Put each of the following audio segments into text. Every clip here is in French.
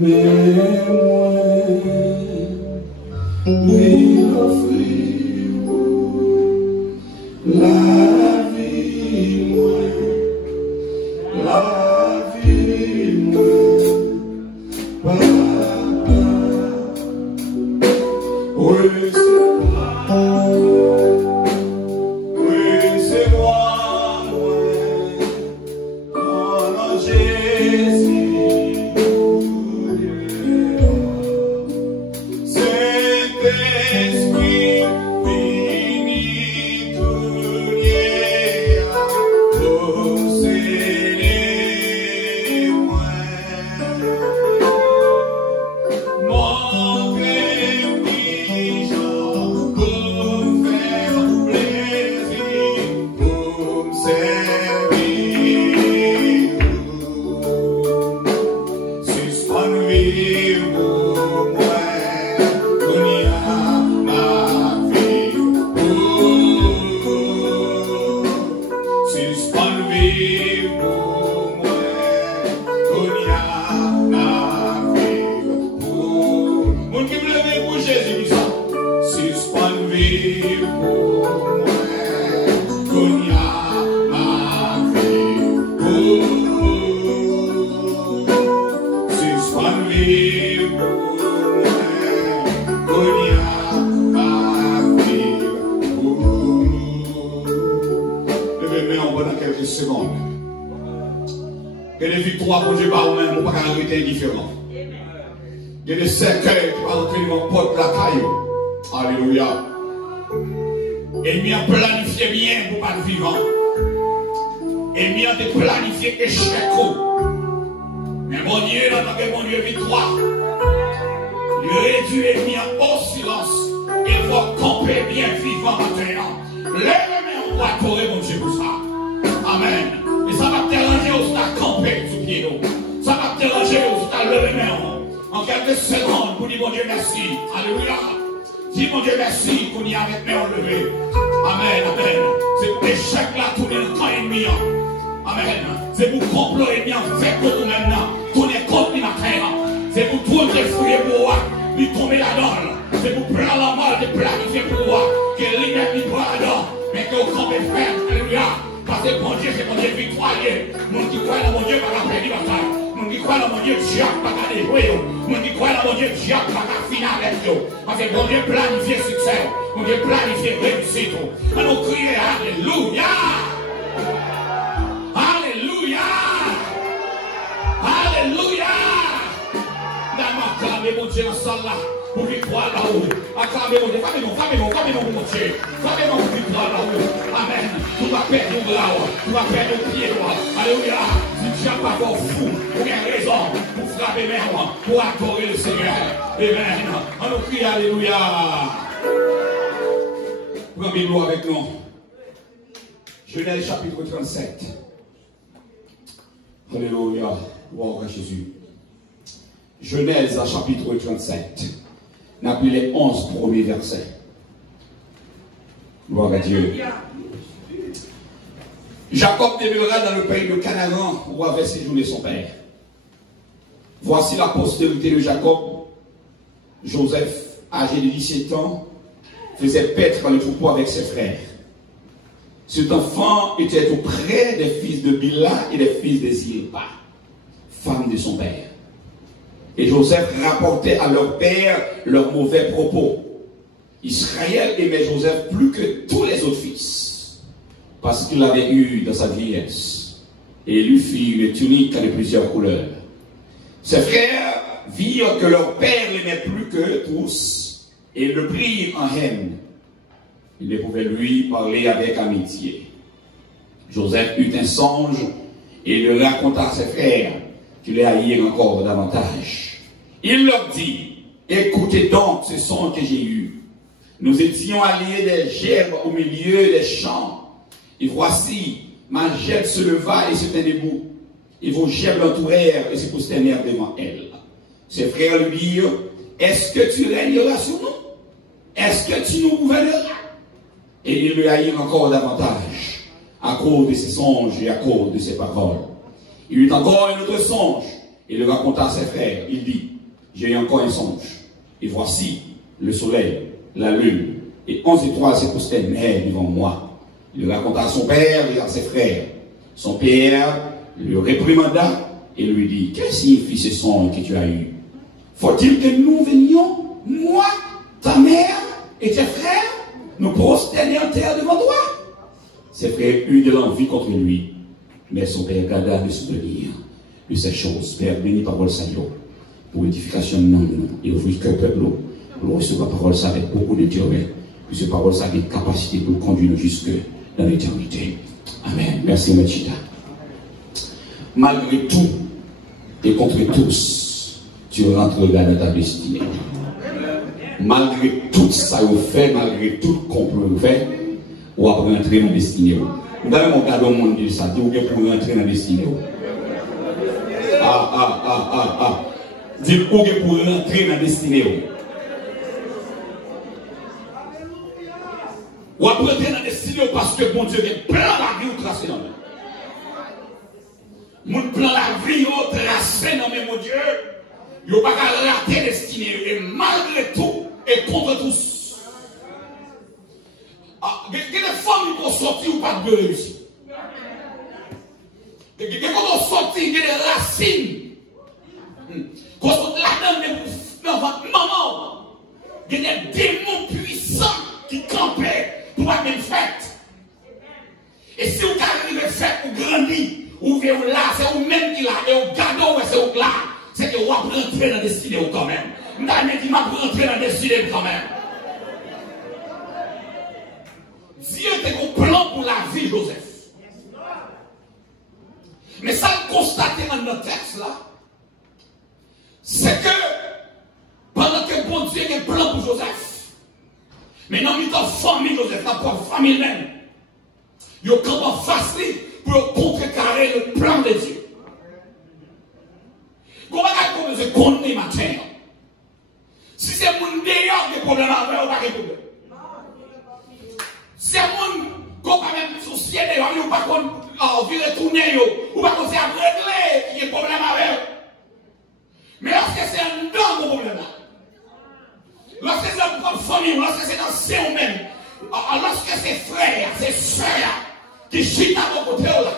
Mais moi, oui, offrir la vie, moi, la vie, moi, papa, oui, c'est moi, oh Jésus. Il y a des victoires pour Dieu par vous-même, vous ne pouvez pas arrêter indifférent. Il y a des cercueils qui vont entrer dans mon porte la caillou. Alléluia. Et m'y a planifié bien pour pas le vivant. Et m'y a planifié échec. Mais mon Dieu, là, dans mon Dieu, victoire. Il réduit et mis en haut silence. Et va camper bien vivant maintenant. Lève-moi en droit, mon Dieu, pour ça. Amen. Et ça va te déranger aussi à camper sous pied. Ça va te déranger aussi à lever main. En quelques secondes, pour dire mon Dieu merci. Alléluia. Dis mon Dieu merci pour y avec main levée. Amen, amen. C'est pour l'échec là, tourner le camp ennemi. Amen. C'est pour complot ennemi en fait pour nous maintenant. Tourner contre la terre. C'est pour tout le fouiller pour moi. Lui tomber là-dedans. C'est pour prendre la mort de planifier pour moi. Que lui-même lui doit là-dedans. Mais que vous campez ferme. Alléluia. Parce que mon Dieu, c'est mon Dieu victorieux. Mon qui croit dans mon Dieu va la perdre bataille. Mon qui croit dans mon Dieu, Dieu va la déjouer. Mon qui croit dans mon Dieu, Dieu va la finir avec eux. Parce que mon Dieu planifie succès. Mon Dieu planifie réussite. On nous crie Alléluia. Alléluia. Alléluia. Acclamez mon Dieu dans ce là. Pour victoire là-haut. Acclamez mon Dieu. Acclamez mon Dieu. Acclamez mon victoire là-haut. Amen. Tu vas perdre là-haut. Tu vas perdre au pied droit. Alléluia. Si tu n'as pas encore fou, pour quelle raison, pour frapper même, pour adorer le Seigneur. Amen. On nous crie Alléluia. Prenez l'eau avec nous. Genèse chapitre 37. Alléluia. Gloire à Jésus. Genèse chapitre 37. On a pris les 11 premiers versets. Gloire à Dieu. Jacob demeura dans le pays de Canaan où avait séjourné son père. Voici la postérité de Jacob. Joseph, âgé de 17 ans, faisait paître le troupeau avec ses frères. Cet enfant était auprès des fils de Bila et des fils de Zilpa, femme de son père. Et Joseph rapportait à leur père leurs mauvais propos. Israël aimait Joseph plus que tous les autres fils, parce qu'il l'avait eu dans sa vieillesse, et lui fit une tunique de plusieurs couleurs. Ses frères virent que leur père l'aimait plus que tous, et le prirent en haine. Ils ne pouvaient lui parler avec amitié. Joseph eut un songe, et le raconta à ses frères, qui les haïrent encore davantage. Il leur dit, écoutez donc ce songe que j'ai eu. Nous étions alliés des gerbes au milieu des champs. Et voici, ma gerbe se leva et se tint debout. Et vos gerbes l'entourèrent et se prosternèrent devant elle. Ses frères lui dirent, est-ce que tu régneras sur nous? Est-ce que tu nous gouverneras? Et ils le haïrent encore davantage, à cause de ses songes et à cause de ses paroles. Il eut encore un autre songe, Et le raconta à ses frères. Il dit, j'ai eu encore un songe. Et voici le soleil, la lune, et 11 étoiles se postaient net devant moi. Il le raconta à son père et à ses frères. Son père le réprimanda et lui dit, qu'est-ce que signifie ce songe que tu as eu? Faut-il que nous venions, moi, ta mère et tes frères, nous prosterner en terre devant toi? Ses frères eurent de l'envie contre lui, mais son père garda de se souvenir de ces choses. Père, bénis parole Saint pour l'édification de nous et ouvrir que peuple pour recevoir la parole ça avec beaucoup d'intérêt, que cette parole ça a des capacités pour conduire nous jusque dans l'éternité. Amen. Merci, Machida. Malgré tout et contre tous, tu rentreras dans ta destinée. Malgré tout ça vous fait, malgré tout le complot vous fait, ou après rentrer dans la destinée. Vous avez mon cadeau au monde dit ça, vous pour rentrer dans la destinée. Dites où pour rentrer dans la destinée. Ou après rentrer dans la destinée parce que bon Dieu est plein la vie ou tracé dans le mon plan la vie ou tracé dans mon Dieu. Il n'y a pas qu'à rater la destinée. Et malgré tout, et contre tous. Il y a des femmes qui vont sortir ou pas de réussir. Quand on sort, il y a des racines. Quand on la maman, il y a des démons puissants qui campaient pour la même fête. Et si vous arrivez à faire pour grandir, ou bien là, c'est vous-même qui là, et vous gardez où c'est vous là, c'est que vous allez rentrer dans la destinée quand même. Vous allez dit, vous rentrer dans la destinée quand même. Dieu était au plan pour la vie, Joseph. Mais ça, constaté dans notre texte là, c'est que pendant que bon Dieu a un plan pour Joseph, mais dans notre famille, Joseph, dans notre famille même, il y a comment facile pour contrecarrer le plan de Dieu. Comment je connais matin? Si c'est mon dehors qui a des problèmes avec vous, pas de problème. Si c'est mon qu'on va même soucier dehors, vous pas qu'on virer tourner, ou pas qu'on s'est régler, il y a des problèmes avec vous. Mais lorsque c'est un don de problème, lorsque c'est dans votre famille, lorsque c'est dans c'est vous-même, lorsque c'est frère, c'est sœur qui chute à vos côtés là,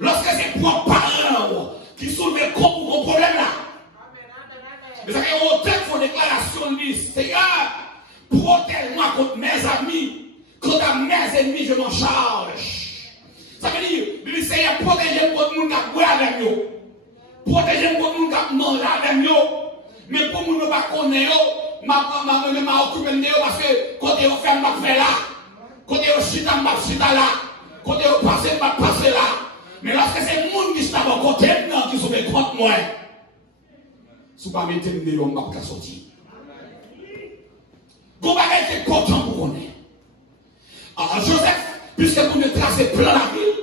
lorsque c'est pour parents qui soulèvent contre vos problèmes là, mais ça fait autant de déclarations de Seigneur, protège-moi contre mes amis, contre mes ennemis, je m'en charge. Ça veut dire, Seigneur, protégez-moi contre le monde qui a boire avec nous. Protégez-moi contre le monde qui a mangé avec nous. Mais pour nous ne pas connaître, je m'a occupé de nous parce que quand ils fait, je vais là. Quand ils chita, je chita là. Quand ils passent, je passe là. Mais lorsque c'est le monde qui est à mon côté, qui sont contre moi, si vous ne mettez pas de nez, je ne vais pas sortir. Vous n'avez été content pour connaître. Alors Joseph, puisque vous ne tracez plein la ville,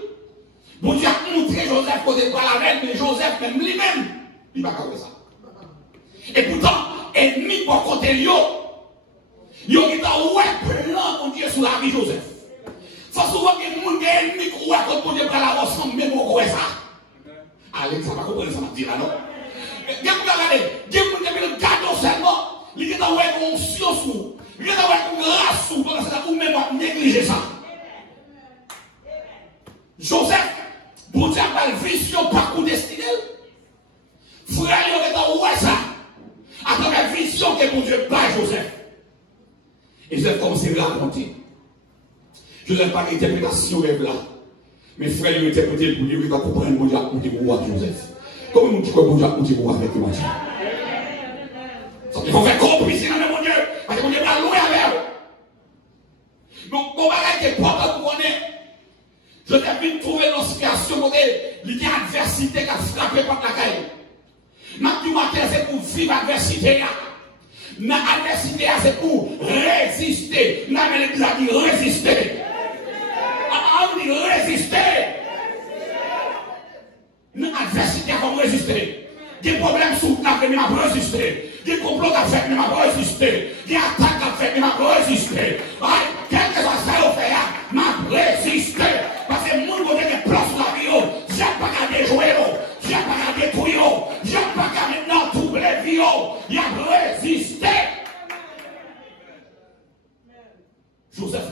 vous Dieu a montré Joseph qu'on n'est pas la reine, mais Joseph même lui-même, il va pas faire ça. Et pourtant, ennemi pour côté lui, il y a un plan pour Dieu sur la vie de Joseph. Il faut souvent que les gens qui sont ennemis qui ont pour Dieu par la ressemble, même au croire ça. Allez, ça va comprendre ça, dire là, non? Il y a des gens qui gardent seulement, ils ont une conscience, ils ont une grâce, ou même négliger ça. Joseph, pour dire par vision, parcours destiné, frère, il y a ça. À travers la vision que mon Dieu bat Joseph. Et Joseph commence à raconter. Joseph par l'interprétation rêve là. Mes frères lui interprété pour lui, il va comprendre mon Dieu a compté pour moi, Joseph. Comment nous dit que mon Dieu a compté pour moi avec le matin? Il faut faire complice dans mon Dieu, parce que mon Dieu va louer avec vous. Donc, on va arrêter pas pour connaître. Joseph vient trouver l'inspiration côté, il y a adversité qui a frappé par la caille. Maintenant, matin, c'est pour vivre l'adversité. L'adversité, c'est pour résister. L'Amérique a dit résister. On dit résister. L'adversité, comment résister? Des problèmes sous la vie, mais m'a résister. Des complots à faire, mais m'a résister. Des attaques à faire, mais m'a résister. Quel que soit ça, on fait, m'a résister. Parce que le monde qui est place sur la vie, j'ai pas regardé jouer, j'ai pas regardé tout, j'ai pas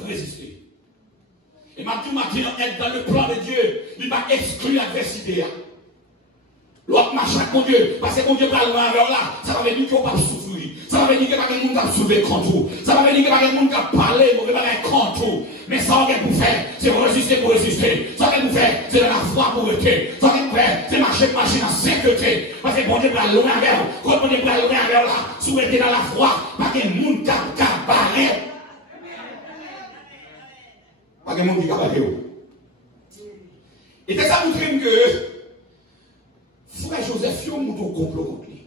résister. Et maintenant, être dans le plan de Dieu, il va exclure l'adversité. L'autre machin avec mon Dieu, parce que mon Dieu va le vers là, ça va venir qu'il n'y a pas de souffrir. Ça va venir qu'il n'y a pas de monde qui a soulevé contre vous. Ça va venir qu'il n'y a pas de monde qui a parlé, qui a parlé contre vous. Mais ça, on va vous faire, c'est pour résister. Ça, on va vous faire, c'est de la foi pour rester. Ça, on va vous faire, c'est marcher en sécurité. Parce que mon Dieu va loin vers vous. Quand mon Dieu va loin vers là, si vous êtes dans la foi, pas que le monde qui a barré. Pas que le monde qui a barré. Et c'est ça vous traîne que frère Joseph, il y a un complot contre lui.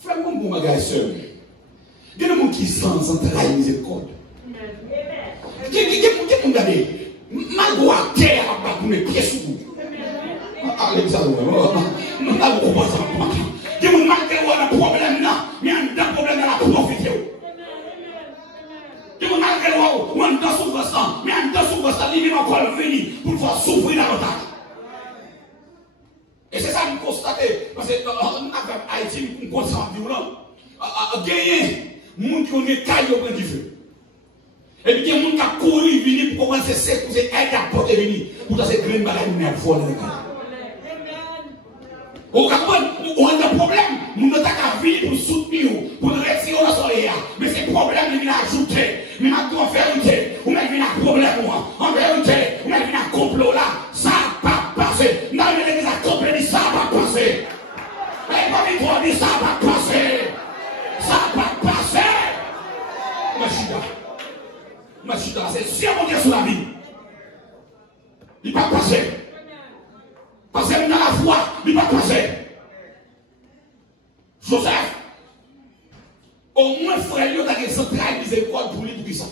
Frère, mon bon bagage seul. Il y a des gens qui sont sans trahir miséricorde. Il y a des gens qui regardent, malgré à terre, pour mes pieds sous vous. Allez, ça, non, là, vous comprenez ça. Il y a des gens qui ont un problème là, mais il y a un problème à la profiter. Il y a des gens qui ont un souffrance là, mais il y a un souffrance là, il va encore venir pour pouvoir souffrir davantage. Et c'est ça que nous constatons, parce que Haïti, nous constatons violent. Gagner, les gens qui ont des cailles au point du feu. Et puis, il y a des gens qui ont couru, venir pour commencer à s'écouter, à porter venir, pour ces graines bagages, nous avons folle. On a un problème, nous n'avons pas venir pour soutenir, pour retirer notre soleil. Mais c'est problème qui vient ajouter. Mais maintenant, en vérité, on a un problème. En vérité, on a un complot là. Ça n'a pas passé. Non, l'église a compris, ça n'a pas passé. Et comme il doit dire, ça n'a pas passé. Ça n'a pas passé. Machida, c'est si on est sur la vie. Il n'a pas passé. Parce que dans la foi, il n'a pas passé. Joseph, au moins frère, il y a une centrale miséricorde pour lui tout ça.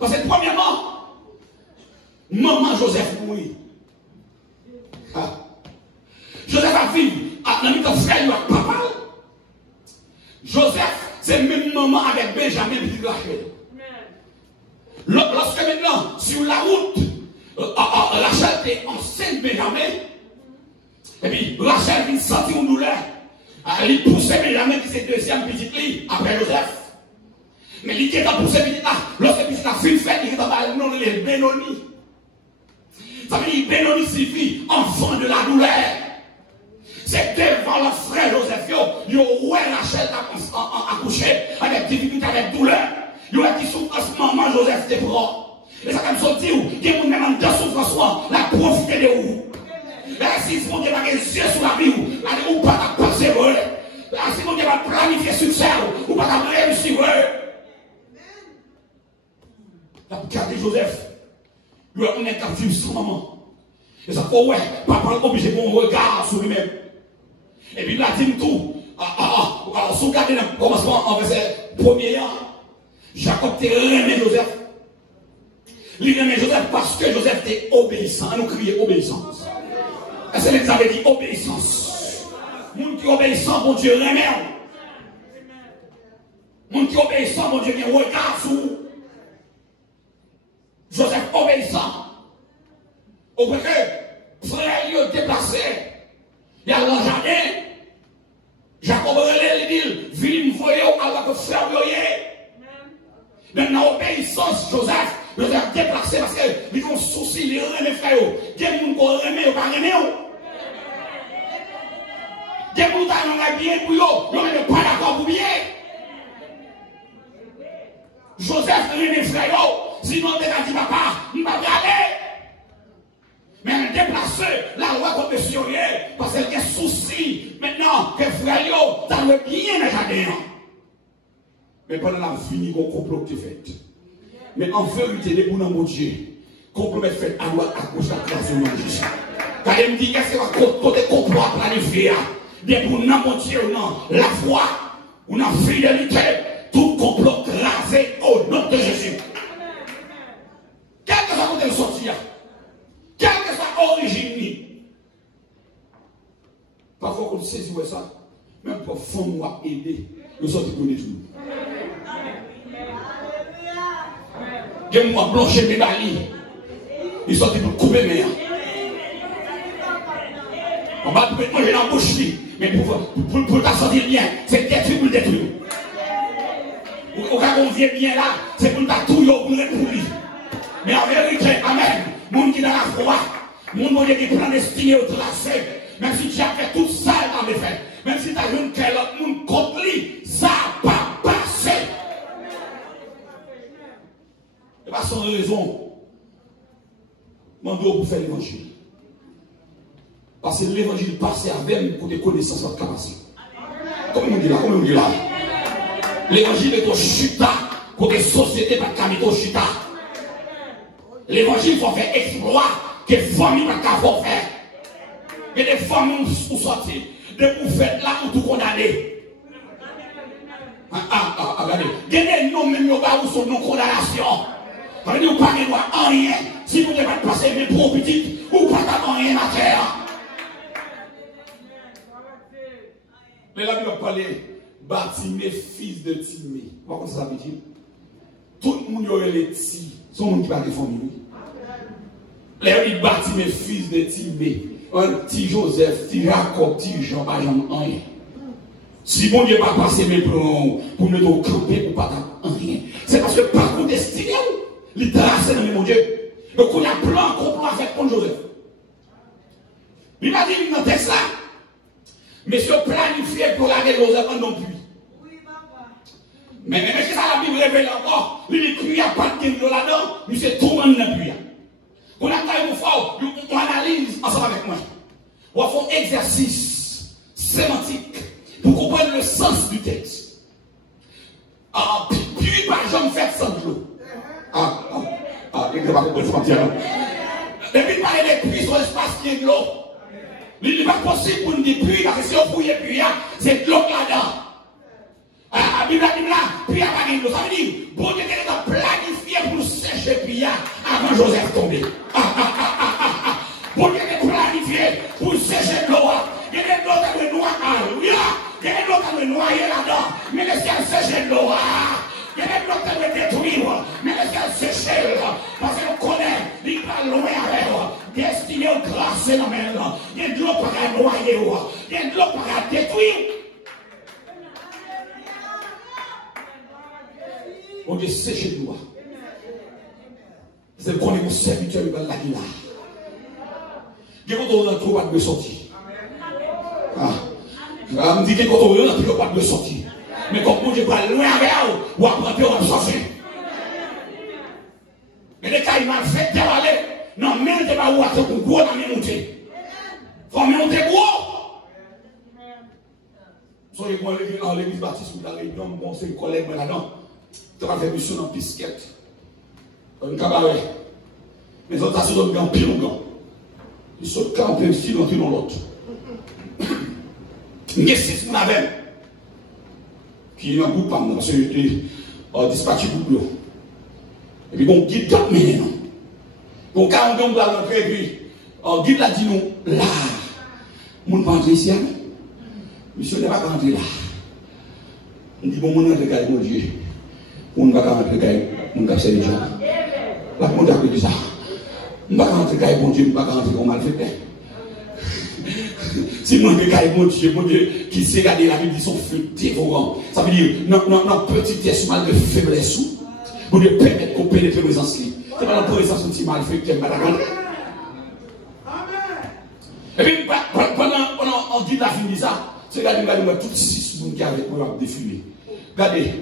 Parce que premièrement, maman Joseph mourit. Joseph a vécu dans le frère, il a papa. Joseph, c'est même maman avec Benjamin et Rachel. Lorsque maintenant, sur la route, Rachel était enceinte Benjamin, et puis Rachel vient sentir une douleur. Elle poussait Benjamin qui c'est deuxième petite lit après Joseph. Mais il était poussé petit là, lorsque il a fait une fête, il était dans le nom de Benoni. Ça veut dire Benoni signifie enfant de la douleur. C'est devant le frère Joseph, il y a Rachel accouché avec difficulté, avec douleur. Il y a qui souffre en ce moment, Joseph était pro. Et ça comme sorti où, il y a même dans son François, la profiter de vous. Si vous avez des yeux sur la vie, allez, ou pas passer, si vous avez planifié succès, ou pas réussir, la regardez Joseph, on est captif sans maman. Et ça fait, ouais, papa est obligé de mon regard sur lui-même. Et puis il a dit tout. Alors, si vous regardez le commencement en verset 1er, Jacob t'a remis Joseph. Il remet Joseph parce que Joseph était obéissant. Nous crions obéissance. Est-ce que vous avez dit obéissance? Moun qui obéissant, bon Dieu remet. Moun qui obéissant, bon Dieu vient regard sur vous. Joseph obéissant. Au point que frère il déplacé. Il y a le jardin. Jacob relève les villes. Ville me voyait alors que frère il maintenant obéissance Joseph déplacé parce qu'il y a un souci, il remet frère. Il y a des gens qui remet ou pas remet. Il y a des gens qui ont bien pour eux, ils ne sont pas d'accord pour bien. Joseph remet frère, sinon il a dit papa, je ne vais pas aller. Mais elle déplace la loi comme monsieur parce qu'il y a un souci maintenant que frère, ça doit bien le jardin. Mais pendant la vie, il y a un complot qui est fait. Mais en vérité, les bons dans mon Dieu, complot est fait à droite, à gauche, à grâce au nom de Jésus. Quand il me dit qu'est-ce que côté complot à planifier, des bons dans mon Dieu, non, la foi, ou la fidélité, tout complot crasé au nom de Jésus. Quel que soit côté le sortir, quelle que soit l'origine, parfois qu'on saisit ça, même pour fond moi aider, nous sommes tous les jours. Moi blanchir mes balis. Ils sont pour couper mes mains. On va manger dans la bouche, mais pour ta sortir bien, c'est détruire pour le détruire. On a une vient bien là, c'est pour nous tout pour nous pour lui. Mais en vérité, amen, monde qui dans la foi, monde qui prend destiné au tracé, même si tu as fait tout ça dans les faits, même si tu as vu quel autre monde contre lui, ça n'a pas passé. Et pas sans raison, mandons pour faire l'évangile. Parce que l'évangile passe avec pour des connaissances de capacité. Comment on dit là? Comment on dit là? L'évangile est au chuta pour des sociétés pas de chuta. L'évangile faut faire exploit que les familles pas qu'à faire. Et des familles pour sortir, de vous faire là pour tout condamner. Regardez, il y a des noms même qui sont non condamnation. Vous ne parlez pas rien si vous ne pouvez pas passer mes trop petites ou pas rien à terre. Mais la Bible parlait Bartimée, fils de Timée. Vous voyez ce que ça veut dire? Tout le monde aurait les petits. Son monde qui va défendre lui. Là, il Bartimée, fils de Timée. Un petit Joseph, petit Jacob, petit Jean, pas rien. Si mon Dieu va passer mes plans pour me donner camper pour pas rien, c'est parce que par contre destiné, il trace dans mon Dieu. Donc on a plan complot avec mon Joseph. Il m'a dit dans le texte là, monsieur planifié pour la Joseph en non plus. Mais même si ça la Bible révèle encore, il dit qu'il n'y a pas de guerre là-dedans, monsieur tout le monde n'a plus. On a quand même fort, on analyse ensemble avec moi. On va faire un exercice sémantique pour comprendre le sens du texte. Puis par exemple, faites sans l'eau. Il ne va pas comprendre frontière. Depuis parler des puits sur l'espace qui est de l'eau. Il n'est pas possible pour nous dire puits, parce que si on fouille puits, c'est de l'eau là-dedans. La Bible dit là, puis il n'y a pas de l'eau. Ça veut dire, bon Dieu est planifié pour sécher puits avant Joseph tomber. Bon Dieu est planifié pour sécher l'eau. Il y a des l'eau qui est noire. Alléluia. Il y a des l'eau qui est noyée là-dedans. Mais le ciel sèche l'eau. Il y a des l'eau qui est détruire. Mais le ciel sèche. Parce qu'on connaît, il va loin avec vous. Destiné au glacé dans la main. Il y a de l'eau pour la noyer. Il y a de l'eau pour la détruire. On dit sécher l'eau. C'est qu'on est mon serviteur de la guilla. Quand on a trop de sortir. Je me dis que quand on a trop pas de sortir. Mais quand on dit pas loin avec vous, ou après on va sortir. Mais les cas, il m'a fait aller. Non, mais il ne pas où à ce qu'on gros dans mes montées. Il faut monter gros. Soyez moi à l'église baptiste ou dans la réunion, bon, c'est une collègue là-dedans. Tu vas faire mission dans pisquette. Un cabaret. Mais autres assurent dans un pile ou gant. Ils sont campés ici dans l'autre. Il y a 6 personnes qui ont un groupe parce qu'ils ont dispatché pour eux. Et puis, bon, guide cap mené. Donc, quand on va rentrer, puis, guide l'a dit nous, là, on ne va pas rentrer ici. Monsieur ne va pas rentrer là. On dit, bon, on va rentrer, mon Dieu. On ne va pas rentrer, on va faire les gens. Là, on a dit ça. On ne va pas rentrer, mon Dieu, on ne va pas rentrer, on va le faire. Si moi je regarde mon Dieu, qui sait regarder la Bible, ils sont feux dévorants. Ça veut dire, non, petite mal de faiblesse, pour ne permettre qu'on pénètre les anciens. C'est pas la présence d'un petit mal fait qui est mal à regarder. Et puis, pendant on dit la fin de ça, c'est regardez, toutes 6 personnes qui avaient pour défiler. Regardez,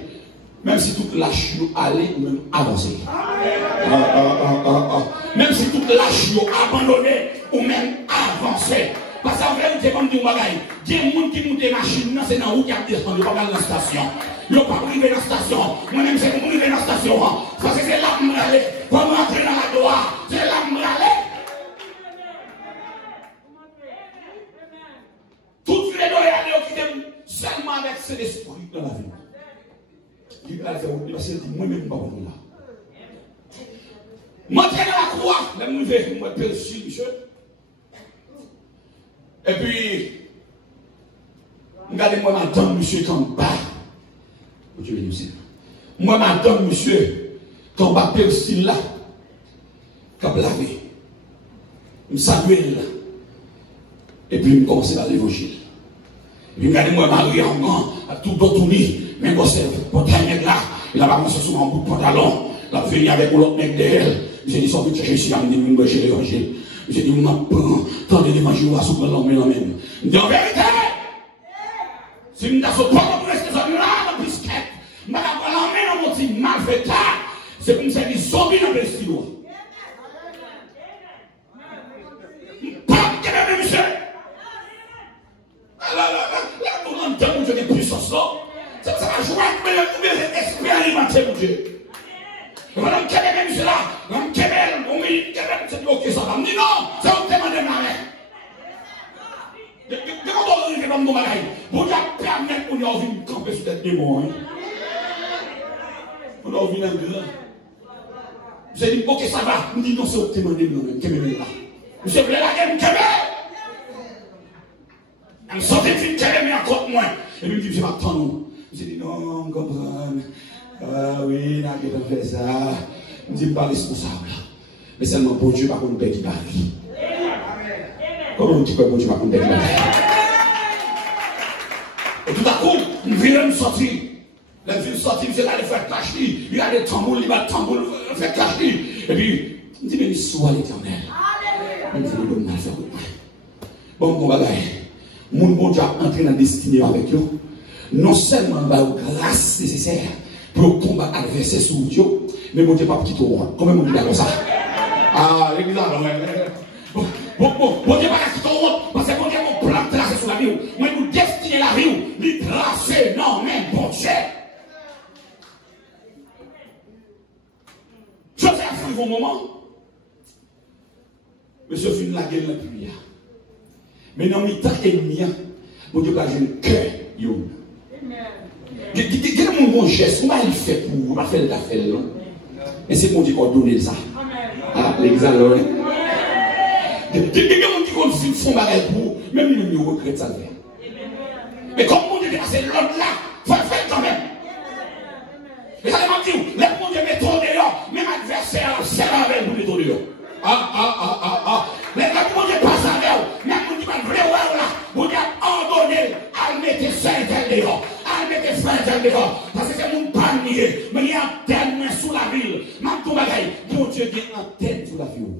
même si toute lâche nous allait ou même avancer. Même si toute lâche nous abandonné ou même avancer. Parce qu'en vérité, comme dit Ouagaï, il y a des gens qui montent des machines, c'est dans où qui a descendu, pas dans la station. Ils n'ont pas arrivé dans la station. Moi-même, c'est pour arriver dans la station. Parce que c'est là que je vais aller. Pour rentrer dans la doigt, c'est là que je vais aller. Toutes les doigts qui viennent seulement avec cet esprit dans la vie. Il va faire parce que moi-même, pas là. Monter dans la croix, là, je vais me faire dessus, monsieur. Et puis, regardez-moi, madame, monsieur, quand bas. Dieu bénisse. Moi, madame, monsieur, quand bas, persil là, quand lavé, je me salue là. Et puis, je commence à l'évangile. Regardez-moi, Marie en grand, à tout d'autres lit, mais quand c'est pour terminer là, il a pas commencé sur un bout de pantalon, il a venu avec l'autre mec derrière. J'ai dit, sorti de chercher ici, il m'a dit, chez l'évangile. J'ai dit, tendez les manger, on va souper l'homme même. Il dit, en vérité, si je ne suis pas pour rester là, dans le biscuit, je vais l'emmener dans mon petit malfaiteur, c'est pour me servir zombie dans le vestibule. Pas de même, monsieur. Là, tout le monde dit, mon Dieu, des puissances là. Ça va jouer avec expérimenter, mon Dieu. Madame Kébel, monsieur là, Madame Kébel, on dit, Kébel, c'est ok, ça va. Me dit non, c'est un témoin de marée. Quand on arrive dans nos bagailles, vous avez permis qu'on ait envie de camper sur cette démon. On a envie d'un grand. Vous avez dit, ok, ça va. Me dit non, c'est un témoin de marée. Kébel là. Monsieur Blé, la gueule, Kébel. Elle me sortait de film Kébel, mais encore moins. Et puis, il me dit, je vais attendre. J'ai dit, non, on comprend. Ah oui, n'a pas fait ça. Je ne suis pas responsable. Mais seulement pour Dieu, par contre, nous qui parle. Comment tu peux pour Dieu, par contre, qui parle? Et tout à coup, une ville me sortit. La ville sortit, il allait faire cacher. Il a des tambours, il va tambour, faire cacher. Et puis, il dit, mais soit l'éternel. Il me dit, nous devons faire quoi? Bon, mon bagage. Mon bon Dieu a entré dans la destinée avec nous. Non seulement il va avoir grâce nécessaire pour combattre l'adversaire sous Dieu, mais mon Dieu pas petit tour. Comment mon Dieu comme ça? Ah, l'église là, bon Dieu pas petit tour, parce que mon Dieu mon plan tracé sur la vie. Moi, nous destiner la vie, lui tracer, non, mais bon Dieu. Joseph arrive au moment. Monsieur finit la gueule la pluie. Mais dans mes temps ennemis, mon Dieu a un cœur. Quel est mon geste? Comment il fait pour vous? Faire l'affaire là. Mais c'est mon Dieu qui a donné ça. Ah, l'examen. Quel est mon Dieu qui a fait un pour même nous regrette ça. Mais comme mon Dieu est passé l'autre là, il faut le faire quand même. Et ça m'a dit, les mon Dieu met trop dehors, même adversaire, c'est la même pour mettre dehors. Mais quand mon Dieu passe avec vous, même mon Dieu va vrai là, mon Dieu a ordonné à mettre saint dehors, à mettre saint dehors, parce que c'est mon panier, mais il y a antenne sous la ville, même tout bagaille, mon Dieu a antenne sous la ville.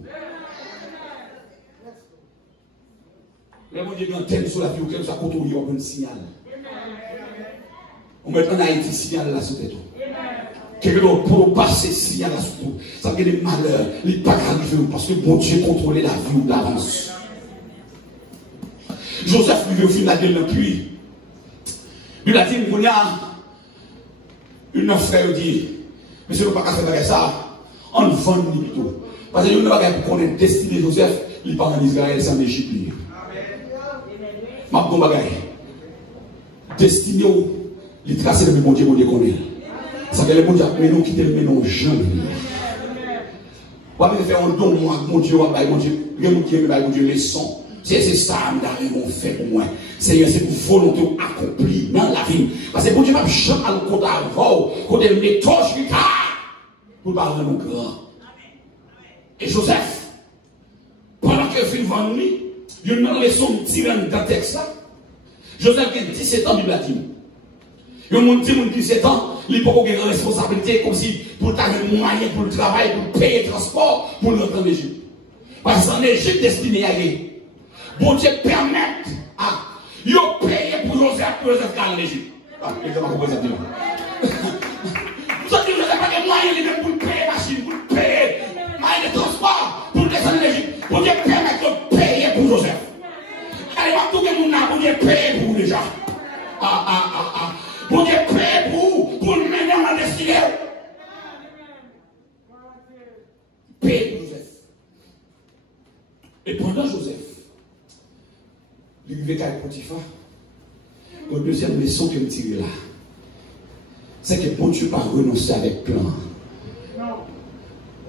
Mais mon Dieu a antenne sous la ville, comme ça, quand on y a un signal. On met en Haïti signal là sous tête. Quelqu'un pour passer signal là sous tout. Ça veut dire des malheurs, les pas arrivés parce que mon Dieu contrôlait la vie d'avance. Joseph lui au fil de la gueule depuis. Il a dit, il y a une frère dit, monsieur, nous ne pouvons pas faire ça. On vend plutôt. Parce que nous ne pouvons pas connaître destiné Joseph, il part en Israël sans Égypte. Ma bon bagaille. Destiné, il trace le bon Dieu, mon Dieu connaît. Ça fait le bon Dieu, mais nous quitter le ménon jamais. On va faire un don, mon Dieu, mon Dieu, mon Dieu, les sons. C'est ça, mon fait pour moi. Seigneur, c'est pour volonté accomplie dans la vie. Parce que bon Dieu, je chante à l'autre avant, quand il met torche, pour parler mon grand. Et Joseph, pendant qu'il fait une vente, il y a une leçon tirant dans le texte là. Joseph a 17 ans, il a dit. Il y a un 17 ans, il n'a pas une responsabilité comme si pour avoir un moyen pour le travail, pour payer le transport, pour rentrer en Égypte. Parce qu'en Égypte, destiné à aller. Bon Dieu permet à ils payer pour Joseph dans l'Égypte. Ah, vous avez compris ça? Vous avez pas de moyens pour payer machine, pour payer moyens de transport, pour descendre en Égypte. Bon Dieu permet de payer pour Joseph. Allez, tout le monde a, bon Dieu paye pour déjà. Bon Dieu paye pour le mener en destinée. Paye pour Joseph. Et pendant Joseph, il vivait avec Potiphar. La deuxième leçon que je tire là, c'est que bon Dieu n'a pas renoncé avec plan.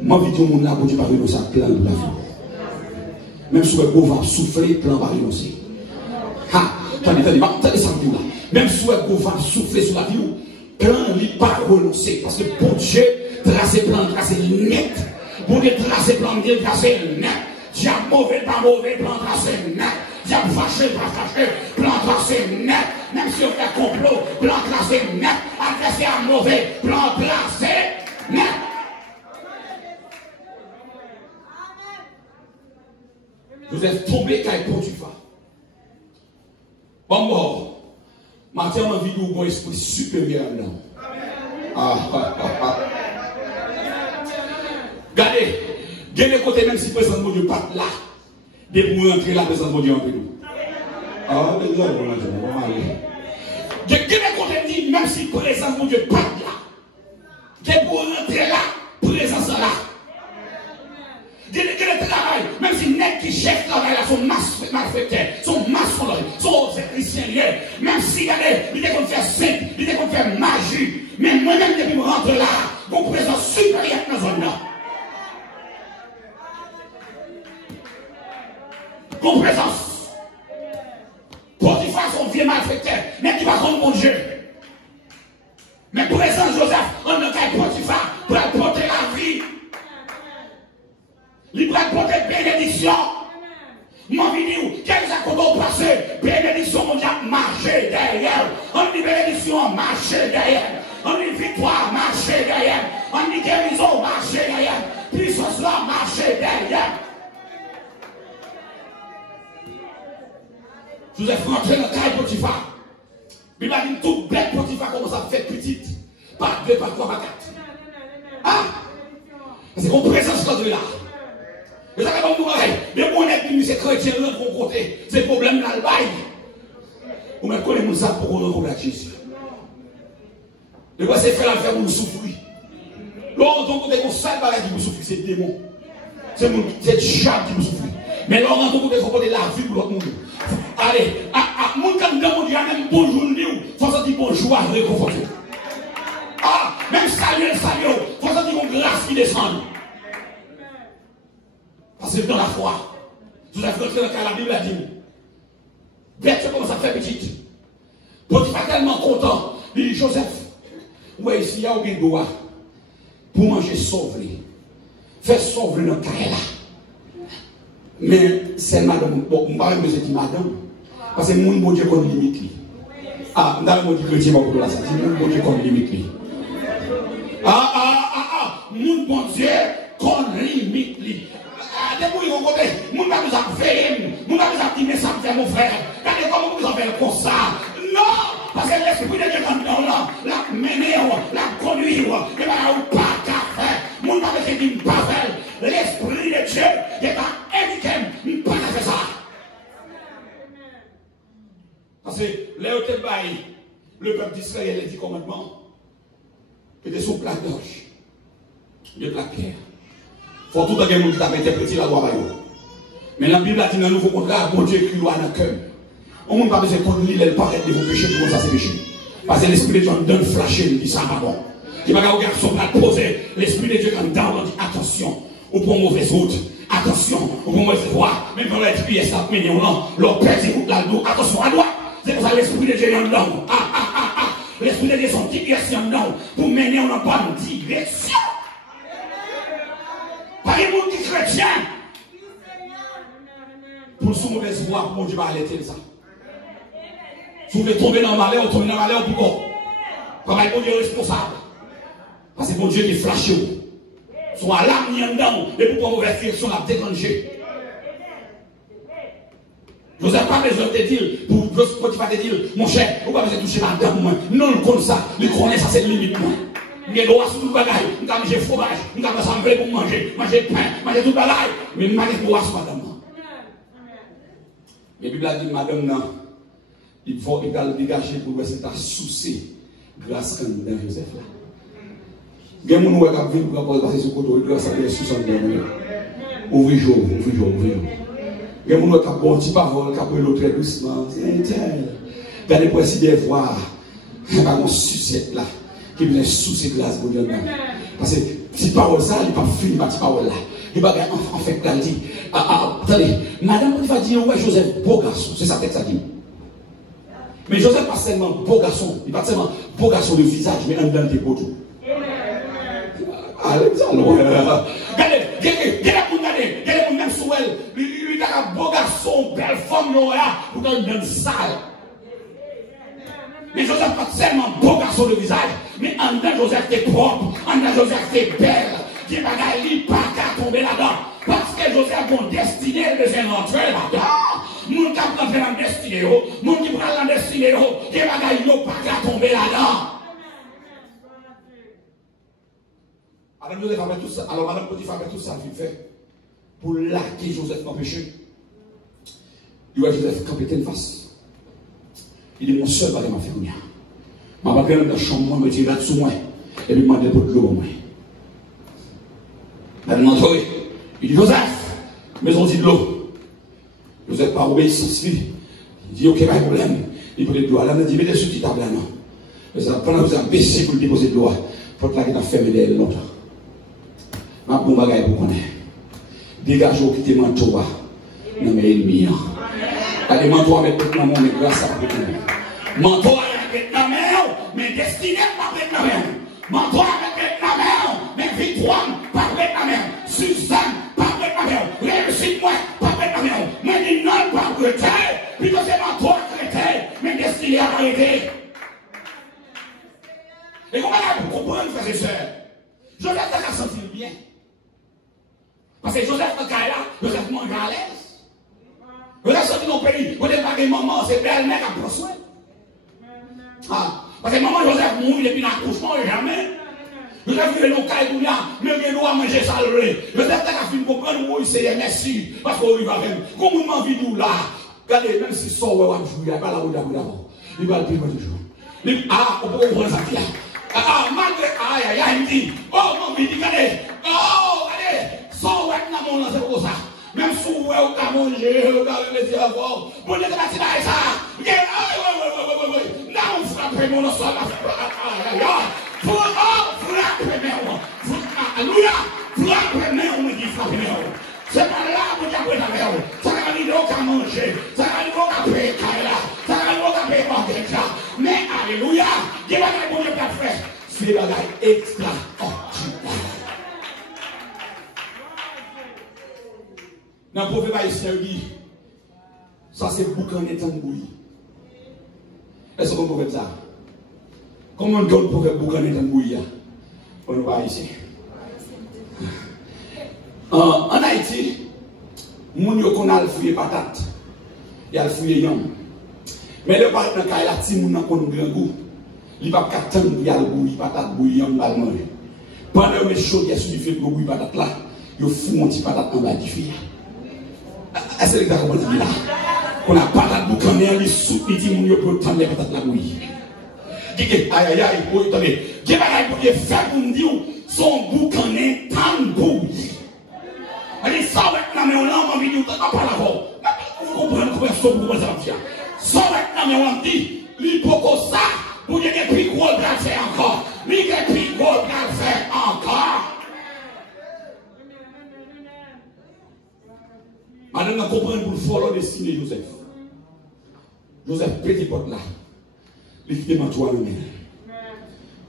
Moi, je dis au monde là, bon Dieu n'a pas renoncé avec plan de la vie. Même si vous va souffler, plan va renoncer. Attendez, ça me dit là. Même si vous va souffler sur la vie, plan n'est pas renoncé. Parce que bon Dieu trace plan, trace net. Bon Dieu trace plan, Dieu trace net. Dieu mauvais, pas mauvais, plan trace net. diable fâché, pas fâché, plan tracé net, même si on fait complot, plan tracé net, adversaire mauvais, plan tracé net. Vous êtes tombé quand il Potiphar. Bon, Matin, on a envie de bon esprit supérieur là. Regardez, de les côtés, même si le présence de Dieu pas là, de pour rentrer la présence de Dieu entre nous. Ah, les gars, on va aller. De les côtés, dit, même si la présence de Dieu pas là, de pour rentrer là, présence là. De les travail, même si les qui chef travail là sont malfaiteurs, sont maçons, sont chrétiens, même si il est qu'on fait saint, il est qu'on fait magie, mais moi-même, depuis que je rentre là, mon présence supérieure dans la zone là. Mon présence. Potiphar, son vieux malfaiteur, mais qui va rendre mon Dieu. Mais présence Joseph, on a qu'à Potiphar pour apporter la vie. Il va apporter bénédiction. Mon vidéo, quels accords passé, bénédiction mondiale, marcher derrière. On dit bénédiction, marcher derrière. On dit victoire, marcher derrière. On dit guérison, marcher derrière. Puissance là, marcher derrière. Vous êtes rentré dans le cas de Potiphar. Il m'a dit tout bête Potiphar commence à faire petite. Pas deux, pas trois, pas quatre. Ah! C'est qu'on présence là de là. Vous savez comme vous voyez, les monnaies qui c'est chrétien de l'autre côté, c'est le problème là le bail. Vous me connaissez ça pour qu'on rencontre Jésus. Le quoi c'est faire la faire pour nous souffrir. L'autre côté qu'on sait pas qui vous souffrir, c'est le démon. C'est le diable qui vous souffrir. Mais là, on a beaucoup de côté la vie pour l'autre monde. Allez, mon candidat, mon Dieu, même bonjour, il faut se dire bonjour à réconforter. Ah, même salut, il faut se dire une grâce qui descend. Parce que dans la foi, vous avez rentré dans la Bible a dit, bête commence à faire petite. Potiphar tellement content, il dit Joseph, ouais, ici, il y a aucun droit pour manger sauvé. Fais sauvé dans le carré là. Mais c'est madame, bon, on parle de ce qui madame, parce que mon Dieu qu'on limite. Ah, dans le mot du chrétien, on va ça, c'est mon Dieu qu'on limite. Mon bon Dieu qu'on limite. Depuis qu'on côté, mon gars nous a fait, mon gars nous a dit, mais ça me fait mon frère. Regardez comment vous en faites comme ça. Non, parce que l'esprit de Dieu dans là, la mener, la conduire, et là, ou pas qu'à faire. Mon gars nous a dit, pas faire. L'esprit de Dieu est à éduquer, pas à faire ça. Parce que là où tu bailles, le peuple d'Israël a dit commandement, était sous plaque d'orge, de plaque pierre. Il faut tout le monde qui t'a interprété la loi. Mais la Bible a dit dans le nouveau contrat, bon Dieu écrit loi dans le cœur. On ne peut pas besoin de lire, elle paraît de vos péchés, pour ça c'est péché. Parce que l'esprit de Dieu donne flasher, il dit ça pas bon. Il va regarder garçon pour poser, l'esprit de Dieu quand dans, on dit attention, ou pour mauvaise route, attention, ou pour mauvaise voie, même quand on a dit, ça mais non, l'on perd ses routes là, attention à droite. C'est pour ça l'esprit de Dieu est en dedans. L'esprit de Dieu sont diversion en dedans, pour mener en bonne direction. Pas les gens qui sont chrétiens. Pour sous mauvaise voie, pour Dieu va arrêter ça. Si vous voulez tomber dans le malheur, tomber dans le malheur, pourquoi? Comme bon Dieu est responsable. Parce que bon Dieu est flashé. Soit à l'âme, il y a dedans, et pourquoi mauvaise direction l'a déclenché. Je n'ai pas besoin de te dire, pour Potiphar te dire, mon cher, vous n'avez pas besoin de toucher madame, non, comme ça, il connaît ça, c'est le limite. Je vais voir tout le bagage, je vais manger fromage, je vais manger pour manger, manger pain, manger tout le bagage, mais je vais manger pour madame. Mais la Bible a dit, madame, non, il faut dégager pour que c'est à souci grâce à dans Joseph là. Il y a des gens qui vivent pour passer sur le côté, grâce à Dieu, sous son dernier. Ouvrez jour, ouvrez jour, ouvrez jour. Il y a des gens qui ont un petit parole, qui ont l'autre très doucement. Regardez pour essayer de voir, il y a un sucette là, qui vient sous ces glaces pour Dieu. Parce que si parole ça, il n'est pas fini par cette parole là. Il va en fait, là, il dit, attendez, madame, il va dire, ouais, Joseph, beau garçon, c'est ça que ça dit. Mais Joseph pas seulement beau garçon, il n'est pas seulement beau garçon de visage, mais un dans des poteaux. Allez, allons. Regardez, regardez, même sous elle, lui, il a un beau garçon, belle femme, pour dans une salle. Mais Joseph pas seulement beau garçon de visage, mais en dedans Joseph était propre, en dedans Joseph était belle. Qui va gagner pas qu'à tomber là-dedans. Parce que Joseph a bon destiné de rentrer là-dedans. Moun qui a pris la destinée, moun qui prend la destinée, qui va gagner pas qu'à tomber là-dedans. Alors Joseph a fait tout ça. Alors Madame Potiphar a fait tout ça qu'il fait pour laquer Joseph dans le péché. Il voit Joseph camper telle face. Il dit, mon seul va m'a fait rien. Je vais aller dans la chambre, je me tirer sous moi. Et lui demander pour de l'eau au moins. Il dit, Joseph, maison dit de l'eau. Joseph par obéissance, il dit, ok, pas de problème. Il prend de l'eau. Là, il dit, mettez sur cette table là, non. Pendant que vous avez baissé pour déposer de l'eau, pour que vous avez fermé les longtemps. Ma bon bagaille pour connaître. Dégagez au quitter manteau, non mais ennemi. Allez, manteau avec tout le monde, mais grâce à vous. Manteau avec la main, mais destiné avec la main. Manteau avec la main, mais victoire avec la main. Suzanne, pas avec la main. Réussite-moi, pas avec la main. Mais il n'a pas arrêté, puisque c'est manteau arrêté, mais destiné à arrêter. Et comment vous comprenez, frères et sœurs? Joseph t'a senti bien. Parce que Joseph t'a là, Joseph mange à l'aise. Vous avez sorti dans le pays, vous n'avez pas de maman, c'est belle-mère qui prend soin. Parce que maman Joseph mourit depuis l'accouchement et jamais. Joseph est dans le cas mais il doit manger ça le lait. Joseph a fini de comprendre où il s'est merci. Parce qu'il va même. Comme il m'a vu nous là, regardez, même si son ouais, il va pas là où d'abord. Il va le payer toujours. On peut ouvrir ça là. Malgré, aïe, il dit, oh, mon dit, regardez, oh, regardez, son ouais, non, c'est pour ça. Même si vous avez mangé, vous avez les yeux à voir, vous n'êtes pas si ça. Non, frappez mon sol. Alléluia, frappez mon dit frappez mon. C'est pas là pour t'appeler la mère. Ça va aller au manger, ça va aller au payer là, ça va aller au payer mortgage là. Mais alléluia, Dieu va aller pour Dieu faire. C'est la bagaille extraordinaire. Dans le prophète haïtien, il dit, ça c'est boucan étant bouilli. Est-ce qu'on peut faire ça? Comment on donne pour faire boucan étant bouilli? On va ici. En Haïti, moun yo kon al fouye patate. Il a fouye yam. Mais le patate dans la ti moun nan kon grand goût. Il va pas attendre pour y aller bouillir patate bouillir yam va manger. Pendant que chaud qui a suivi fait pour bouillir patate là, yo fou mon petit patate en bas du fille. Est-ce que vous avez compris là? Qu'on a patate boucané, il soupe, il dit moun yo pour tendre les patates là bouillir. Aïe aïe aïe, pour attendez. Qui va pour faire pour me dire son boucané tant bouillir. Elle dit, ça va être la main, on dit, on n'a pas la voix. Vous comprenez comment ça va faire? Ça va être la main, on dit, l'hypocosa, vous avez des plus gros de faire encore. Vous avez des plus gros de faire encore. Madame, on comprend pour le follow destiné Joseph. Joseph, petit pote là, il fait toi lui-même.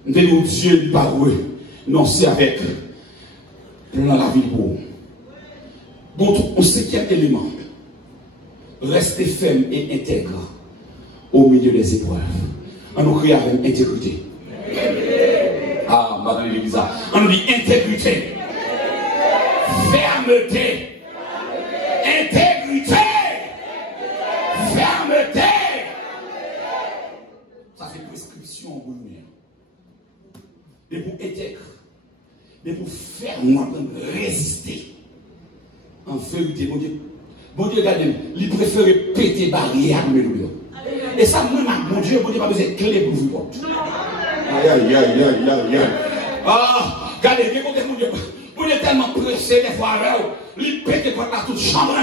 Nous Dieu lui parle, non, c'est avec dans la vie pour vous. Donc, on sait quel élément. Restez ferme et intègre au milieu des épreuves. On nous crie avec intégrité. Ah, madame Elisa. On nous dit intégrité. Fermeté. Intégrité. Fermeté. Ça c'est prescription pour nous. Et pour intègre. Et pour faire moi résister. En vérité, bon Dieu, regardez, il préfère péter barrière, et ça, moi, mon Dieu, bon Dieu, pas besoin de clé pour vous porter. Aïe, aïe, aïe, aïe, aïe, aïe. Ah, regardez, écoutez, mon Dieu, vous êtes tellement pressé des fois, il pète pour la toute chambre.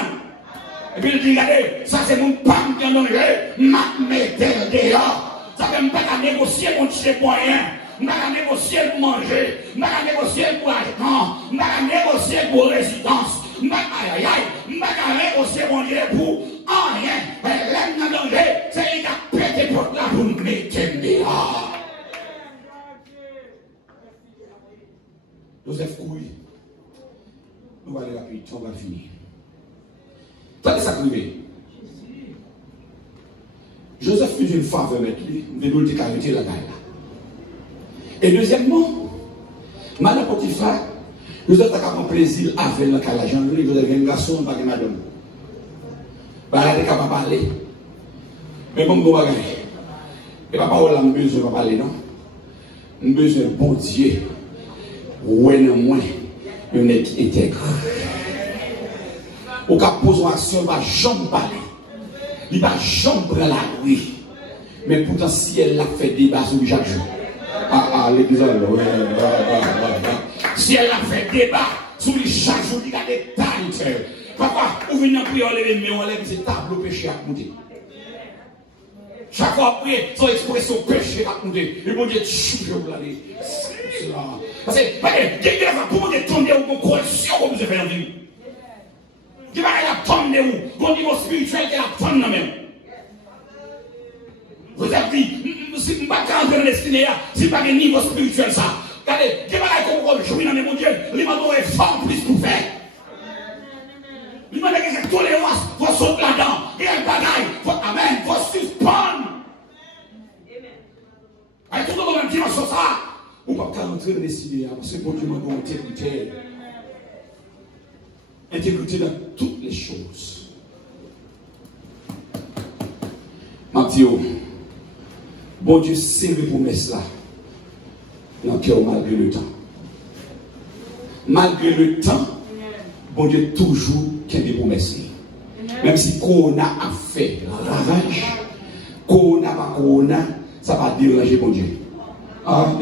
Et puis il dit, regardez, ça c'est mon pam qui en donne, ma méthode dehors. Ça fait même pas qu'à négocier mon Dieu moyen. Je ne vais pas négocier pour manger, je ne vais pas négocier pour argent, je ne vais pas négocier pour résidence. Je ne vais pas négocier mon Dieu pour rien. L'homme dans le danger, c'est qu'il a pété pour la pour me mettre dehors. Joseph couille. Nous allons aller rapide, on va finir. crier. Joseph fait une faveur avec lui, mais nous le carité la gaille. Et deuxièmement, Madame Potiphar, Joseph a capable plaisir avec le calage. Joseph est un garçon, pas de madame. Bah, il est capable de parler. Mais bon, nous regardons. Et papa, on a besoin de parler, non? On a besoin de bon Dieu. Ouais, non, moins, un être intègre. Au cas de poser action, il ne va jamais parler. Il ne va jamais prendre la rue. Mais pourtant, si elle a fait débat sur chaque jour. L'église, si elle a fait débat sur chaque jour, il y a des détails. Papa, vous venez en prier, on lève, mais on lève ces tableaux péché à monter. Chaque fois prier, son expression péché à monter. Et mon Dieu, je vous l'ai dit. Parce que, quelqu'un va pour me tomber ou mon correction, comme je fais en vie. Qui va y tomber où? Mon niveau spirituel qui a tomber même. Vous avez dit, si je ne suis pas dans le destiné, si pas un niveau spirituel, ça. Regardez, qui va y comprendre, je suis dans mon Dieu, il m'a donné fort plus pour faire. Il m'a dit que c'est tolérance, il faut sauter là-dedans, il y a un bagaille, amen, il faut suspendre. Avec tout le monde qui m'a dit ça, on ne peut pas rentrer dans le destiné, parce que bon Dieu m'a donné intégrité. Intégrité dans toutes les choses. Mathieu, bon Dieu, c'est le promesse là. Dans le cœur malgré le temps. Malgré le temps, bon Dieu toujours qu'il y a des promesses. Même si Corona a fait ravage, Corona pas Corona, ça va déranger bon Dieu. Ah,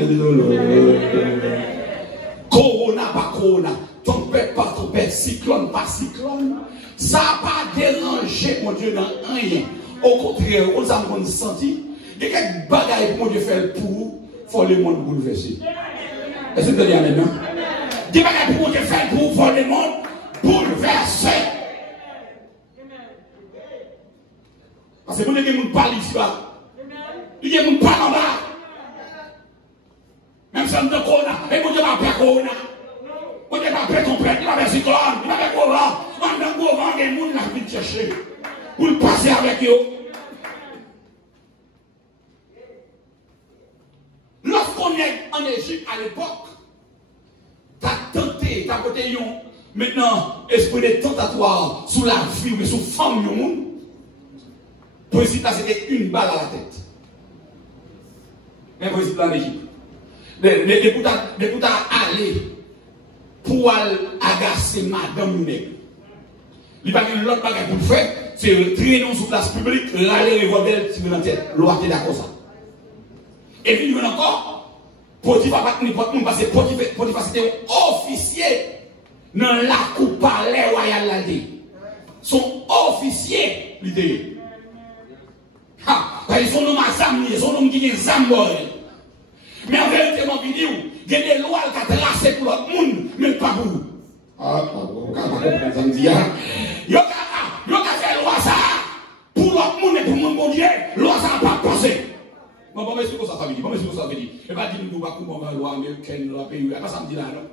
Corona pas Corona, tempête pas tempête, cyclone pas cyclone, ça n'a pas dérangé mon Dieu dans rien. Au contraire, on a senti, il y a quelques bagailles que mon Dieu fait pour faire le monde bouleverser. Est-ce que vous avez dit amen? Des bagailles que mon Dieu fait pour faire le monde bouleverser. Parce que vous avez des gens qui parlent ici-bas. Il y a des gens qui parlent en bas. Même si on est corona, et mon Dieu va faire corona. Mon Dieu va faire tempête, il va faire cyclone, il va faire courant. On a un gros vent, il y a des gens qui viennent chercher. Pour le passer avec eux. Lorsqu'on est en Égypte à l'époque, tu as tenté, tu as côté maintenant, esprit de tentatoire sous la vie ou sous femme du monde. Président, c'était une balle à la tête. Un président en Égypte. Les poutas aller pour agacer madame Nègre. Il n'y a pas de l'autre bagage pour le faire, c'est traîner sur place publique, l'aller revolver sur la tête. Loi est d'accord ça. Et puis, il y a encore, Potiphar pas tenir porte parce que Potiphar c'était un officier dans la coupe palais royal là. Son officier, l'idée. Ils sont nommés à Zam, ils sont nommés qui sont Zam. Mais en vérité, mon vidéo, il y a des lois qui sont tracées pour l'autre monde, mais pas pour vous. Vous ne comprenez pas ça, me dit. Il y a fait loi ça pour l'autre monde et pour mon bon Dieu, loi ça n'a pas passé. Bon, mais c'est quoi ça veut dire? Bon, mais c'est quoi ça veut dire? Et pas dire que nous avons une loi américaine, loi pays, pas ça me dit là, non?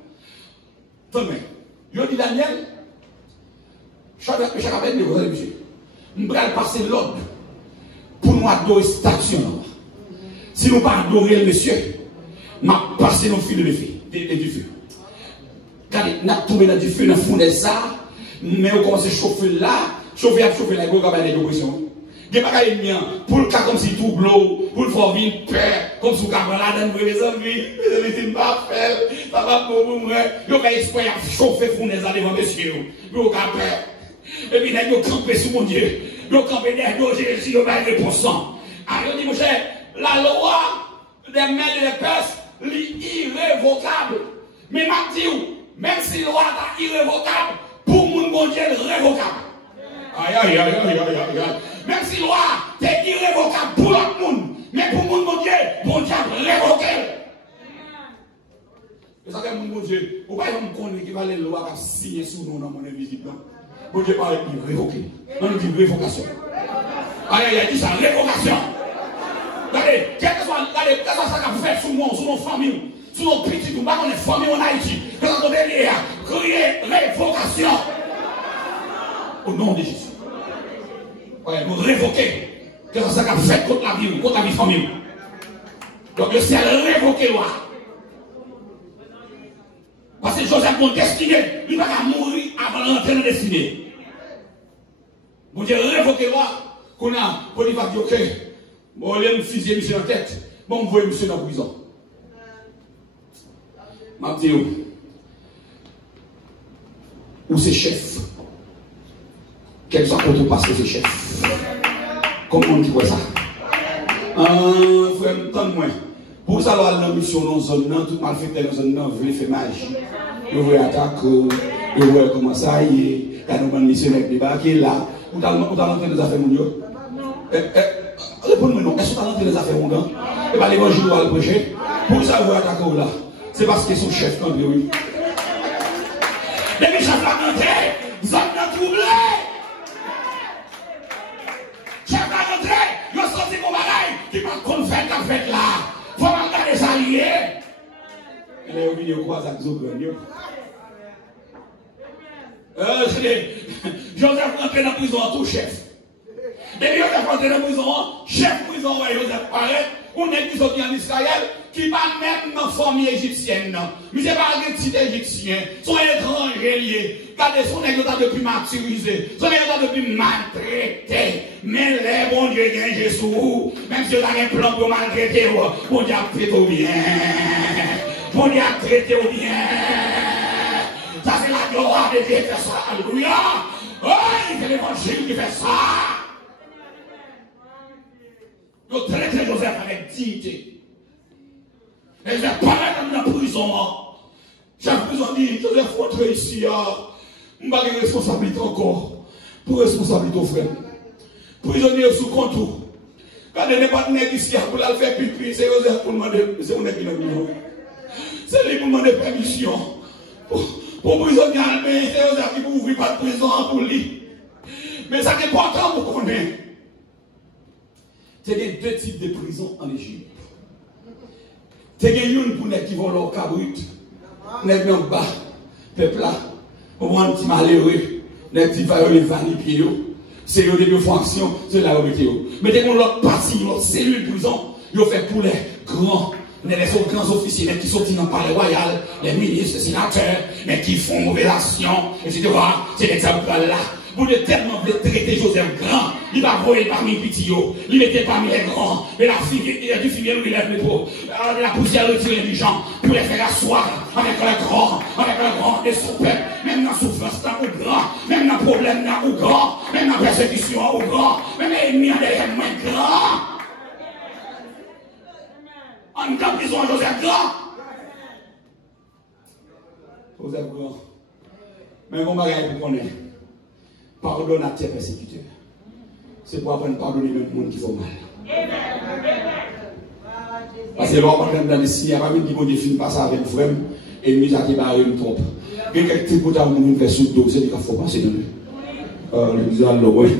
Tenez, je dis Daniel, chaque appel de vous, monsieur, nous allons passer l'ordre pour nous adorer cette action. Si nous ne pas adorer le monsieur, nous allons passer nos fils de feu. Regardez, nous allons tomber dans du feu, dans le fond de ça, mais on commence à chauffer là, chauffer là, il y a des oppressions. Des bagailles miens, pour le cas comme si tout bleu, pour le faire vivre peur, comme si vous avez là dans les amis, les amis pas faire, ça va pour vous, vous avez exprès à chauffer fournaise devant monsieur, vous avez peur. Et puis, vous avez campé sous mon Dieu, vous avez campé derrière Jésus, vous avez réponse. Alors, je dis, mon cher, la loi des mains de l'Éperce, est irrévocable. Mais je dis, même si la loi est irrévocable, pour mon bon Dieu, révocable. Aïe, aïe, aïe, aïe, aïe, aïe. Même si la loi est irrévocable pour l'autre monde, mais pour mon bon Dieu, révoqué. C'est ça que mon Dieu, vous ne pouvez pas connaître qui va les lois qui signer sous nous dans mon invisible. Mon Dieu parle de révoquer. On nous dit révocation. Aïe, aïe, aïe, dit ça, révocation. Regardez, quel que soit ça qu'on fait sur nous, sur nos familles, sur nos petits, nous avons des familles en Haïti. Quand on est crier révocation. Au nom de Jésus. pour révoquer. Que ça a fait contre la vie, contre la vie famille. Donc le ciel révoqué loi. Parce que Joseph mon destiné, il va mourir avant d'entrer dans la destinée. Bon Dieu révoqué loi. Qu'on a, Polyphar dit ok, bon, il me fusiller monsieur en tête. Bon, vous voyez monsieur dans la prison. Ma dit où c'est chef? Quel soit quand on passe que c'est chef? Comment on dit quoi ça? Frère, tente-moi. Pour ça, la mission dans zone, tout mal fait dans zone, vous voulez faire magie. Vous voulez attaquer, vous voulez comment ça y est, il y a nos missionnaires débarqués là. Vous allez entrer dans les affaires mondiales? Répondez-moi non, est-ce que vous allez entrer dans les affaires mondiales? Et bien l'évangile doit le prêcher. Pour ça, vous attaquez là. C'est parce qu'ils sont chefs quand oui. Les méchants vont entrer, vous êtes troublés. Chef va rentrer, ils ont sorti mon bagaille, qui m'a qu'on fait la fête là. Faut m'en les alliés. Et là, ils ont croisé avec Zogren. Joseph rentre dans la prison en tout chef. Et Joseph rentre dans la prison, chef prison, Joseph paraît, on est qui sorti en Israël, qui va même dans la famille égyptienne. Mais ce n'est pas un petit égyptien, son étranger lié. Regardez, son état depuis martyrisé, son état depuis maltraité. Mais les bon Dieu gagne Jésus, même si vous avez un plan pour maltraiter, bon Dieu a traité au bien. Bon Dieu a traité au bien. Ça c'est la gloire de Dieu qui fait ça. Alléluia. Oh, c'est l'évangile qui fait ça. Nous traitons Joseph avec dignité. Et je vais parler dans la prison. Chaque prison dit, Joseph, faut entrer ici. Je n'ai pas de responsabilité encore. Pour responsabilité au frère. Prisonnier sous contour. Quand il n'y a pas de nègre ici pour la faire pipi, c'est Joseph pour demander. C'est mon nègre qui l'a mis. C'est lui pour demander permission. Pour prisonnier, c'est Joseph qui peut ouvrir pas de prison pour lui. Mais ça n'est pas important pour connaître. Il y a deux types de prisons en Égypte. Il y a une pour les qui vont leur cabrit, les gens bas, peuple là, pour un petit malheureux, les petits failles, les vanipiers, c'est eux des fonctions, c'est la vérité. Mais il y a l'autre partie, l'autre cellule de prison, ils ont fait pour les grands. Les grands officiers qui sont dans le palais royal, les ministres, les sénateurs, mais qui font révélation, etc. C'est l'exemple là. Vous devez tellement traiter Joseph grand, il va voler parmi les petits, il mettait parmi les grands, mais la fille, il a du fille, il lève les peaux, la poussière retire les gens, pour les faire asseoir avec le grand, et son peuple, même dans la souffrance, dans le grand, même dans le problème, dans le grand, même dans la persécution, au grand, même l'ennemi en derrière, moins grand. En tant que prison, Joseph grand. Joseph grand. Mais mon bagage pour connaître. Pardonne à tes persécuteurs. C'est pour apprendre à pardonner même les gens qui font mal. Parce que l'on va prendre dans les signes, il n'y a pas de qui définit pas ça avec frère, et nous avons barré une trompe. Et quelques trucs pour t'avoir une version d'eau, c'est qu'il faut passer dans le. Nous allons, oui.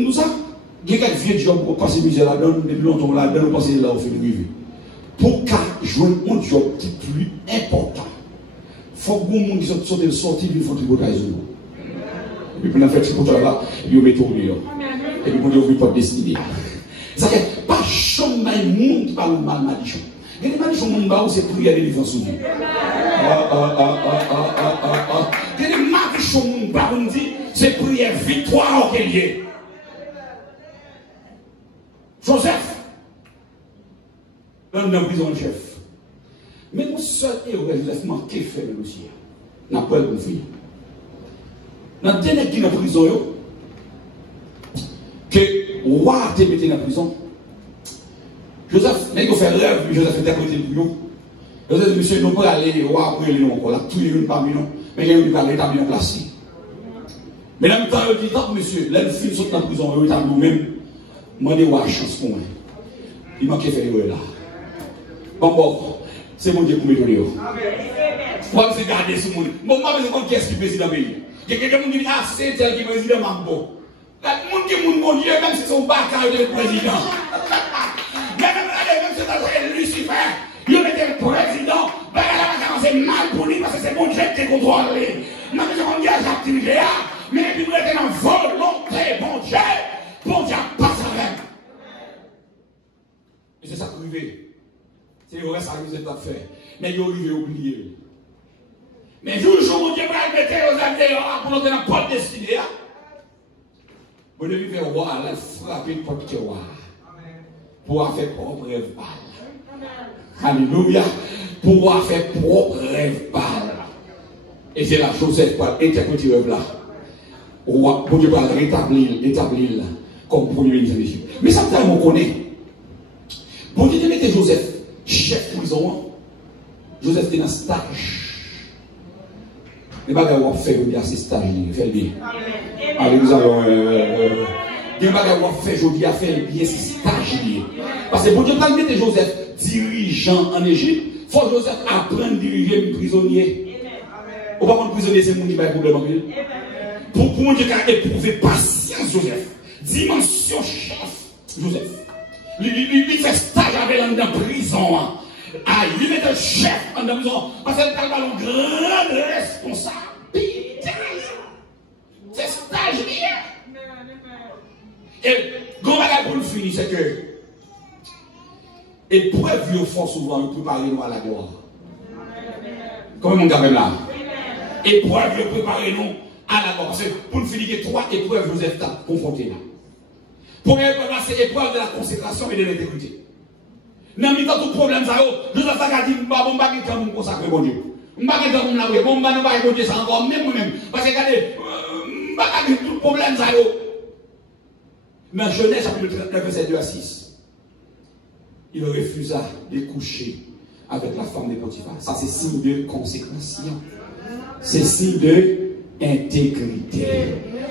Nous savons. Il y a quelques vieux jobs pour passer misère là-dedans, depuis longtemps là-dedans, nous passons là au fil du rivière. Pour qu'à jouer un job qui est plus important, il faut que les gens qui sont sortis d'une faute de bataille. Et puis, on a fait ce portail là, et puis on met tout au milieu. Et puis, on a ouvert porte destinée. Ça fait que pas chambre dans le monde qui parle mal malichon. Il y a des malichons qui parlent c'est prière de défense sous lui. Il y a des malichons qui parlent c'est prière victoire au lié. Joseph, dans la prison de chef. Mais mon seul héros, il manqué faire le dossier. N'a pas le conflit. Dans le dernier qui est dans la prison, que le roi a été mis dans la prison. Joseph, il a fait rêve, Joseph a interprété le bouillon. Joseph dit, monsieur, nous ne pouvons pas aller, le roi après les noms encore là, tous les noms parmi nous, mais il y a une qui a établi en place. Mais dans le temps, il dit, tant monsieur, là, le film saute dans la prison, il établi nous-mêmes. Moi, je vais chance pour moi. Il manque de faire là. Bon, c'est mon Dieu pour me donner. Moi, je vais garder ce monde. Bon, moi, je vais voir qui est-ce qui est président du pays. Il y a quelqu'un qui dit, ah, c'est tel qui est président Mambo. Le monde qui est mon Dieu, même si son bâtard est le président. Même si c'est Lucifer, il était le président. C'est mal pour lui parce que c'est mon Dieu qui est contrôlé. Non, mais c'est mon Dieu qui a activé là. Mais puis, nous étions en volonté, bon C'est vrai, ça vous êtes fait. Mais vous avez oublié. Mais jour, mon Dieu va mettre aux années pour nous donner pas de destinée. Vous devez faire roi, la frapper porte que roi. Pour faire propre rêve balle. Alléluia. Pour faire propre rêve balle. Et c'est la chose, c'est pour interpréter rêve là. Pour Dieu va établir comme premier ministre d'Égypte. Mais ça, on connaît. Pour Dieu mettre Joseph, chef prison, Joseph était dans stage. Les bagages qu'on fait, on dit à ces stages, fait bien. Allez, nous allons. Les bagages qu'on fait, je dis à faire bien ces stages. Parce que pour Dieu, quand mettre Joseph dirigeant en Égypte, il faut que Joseph apprenne à diriger un prisonnier. Ou pas un prisonnier, c'est mon qui va problème. Pour mon Dieu, quand éprouver patience, Joseph. Dimension chef, Joseph. Il fait stage avec la prison. Ah, il est un chef en prison. Parce qu'il a une grande responsabilité. C'est stage bien. Et, quand on va finir, c'est que épreuve, il faut souvent préparer nous à la gloire. Comment on garde là? Épreuve, il faut préparer nous à la gloire. Parce que pour nous finir, il y a 3 épreuves vous êtes confrontés là. Première épreuve, c'est l'épreuve de la consécration et de l'intégrité. Dans le temps, tout problème, ça, Joseph a dit, je ne vais pas me consacrer bon Dieu. Je ne vais pas me consacrer bon Dieu. Je ne vais pas me consacrer encore, même moi-même. Parce que, regardez, je ne vais pas dire tout problème, ça. Dans Genèse, chapitre 39, verset 2 à 6, il refusa de coucher avec la femme de Potiphar. Ça, c'est signe de consécration. C'est signe de intégrité.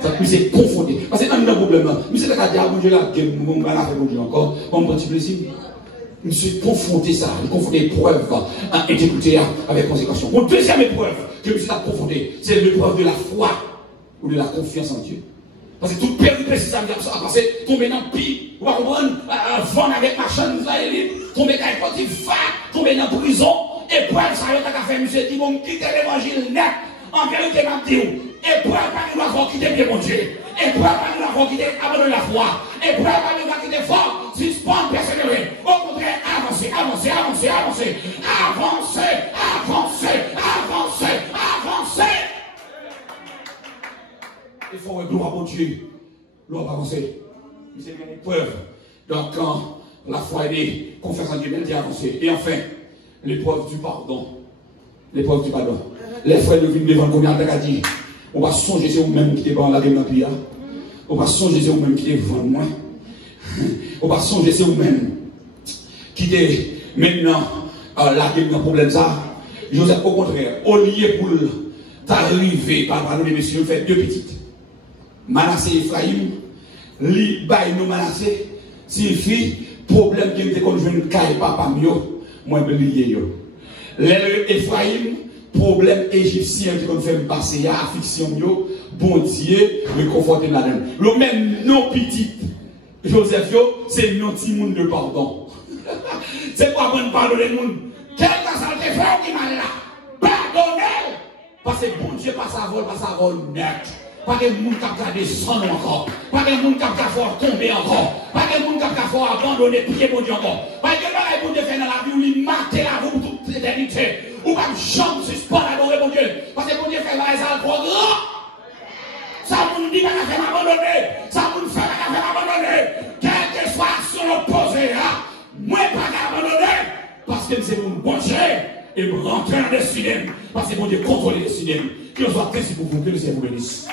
Ça peut se confondre. Parce que dans le problème, mais c'est le cas de dire, bon Dieu, là, on va la faire bon Dieu encore, on prend du plaisir. Je me suis confronté ça, je confronté l'épreuve à intégrité avec conséquence. Mon deuxième épreuve que je me suis confronté, c'est l'épreuve de la foi ou de la confiance en Dieu. Parce que toute péripétie, ça a passé, tomber dans le pire, vous comprenez, vendre avec marchand israélite, tomber dans le Potiphar, tomber dans la prison, épreuve, ça a fait, monsieur dit, bon, quitter l'évangile net, en vérité, m'a dit, épreuve, pas nous avons quitté bien mon Dieu, épreuve, pas nous avons quitté, abandonner la foi, épreuve, pas nous avons quitté fort, suspendre, persévérer, au contraire, avancer, avancer, avancer, avancer, avancer, avancer, avancer, avancer. Il faut gloire à mon Dieu. Gloire à avancer. C'est une épreuve. Donc, quand la foi est confiance en Dieu, elle dit avancer. Et enfin, l'épreuve du pardon. L'épreuve du pardon. Les frères de vie devant combien de dit on va songer sur vous-même qui est dans la démocratie. On va songer sur vous-même qui est devant moi. On va songer sur vous-même qui est maintenant là qui est un problème ça. Joseph, au contraire, au lieu pour t'arriver par rapport à nous, messieurs, fait 2 petites. Manassé Ephraïm, li bay nous Manassé, signifie problème qui était qu'on joue une caille papa mio, moi je lié yo. Ephraïm, problème égyptien qui qu'on fait passer à affliction yo, bon Dieu, me conforter là-dedans. Le même non petit Joseph yo, c'est non petit monde de pardon. C'est pas bon pardonner le monde. Quel que ça te fait qui mal là, pardonnez. Parce que bon Dieu passe à vol net. Pas de monde qui a descendu encore. Pas de monde qui a fort tomber encore. Pas de monde qui a fort abandonner pied mon Dieu encore. Pas de monde qui a fait dans la vie où il mate la roue toute l'éternité. Ou comme chambre suspend adorer mon Dieu. Parce que mon Dieu fait ça trop grand. Ça vous dit qu'on a fait m'abandonner. Ça vous fait qu'on a fait m'abandonner. Quel que soit son opposé là, moi pas abandonner. Parce que c'est mon bon Dieu. Et me rentrer dans le destinée. Parce que mon Dieu contrôle le destinée. Que soit ainsi pour vous, que le Seigneur vous bénisse.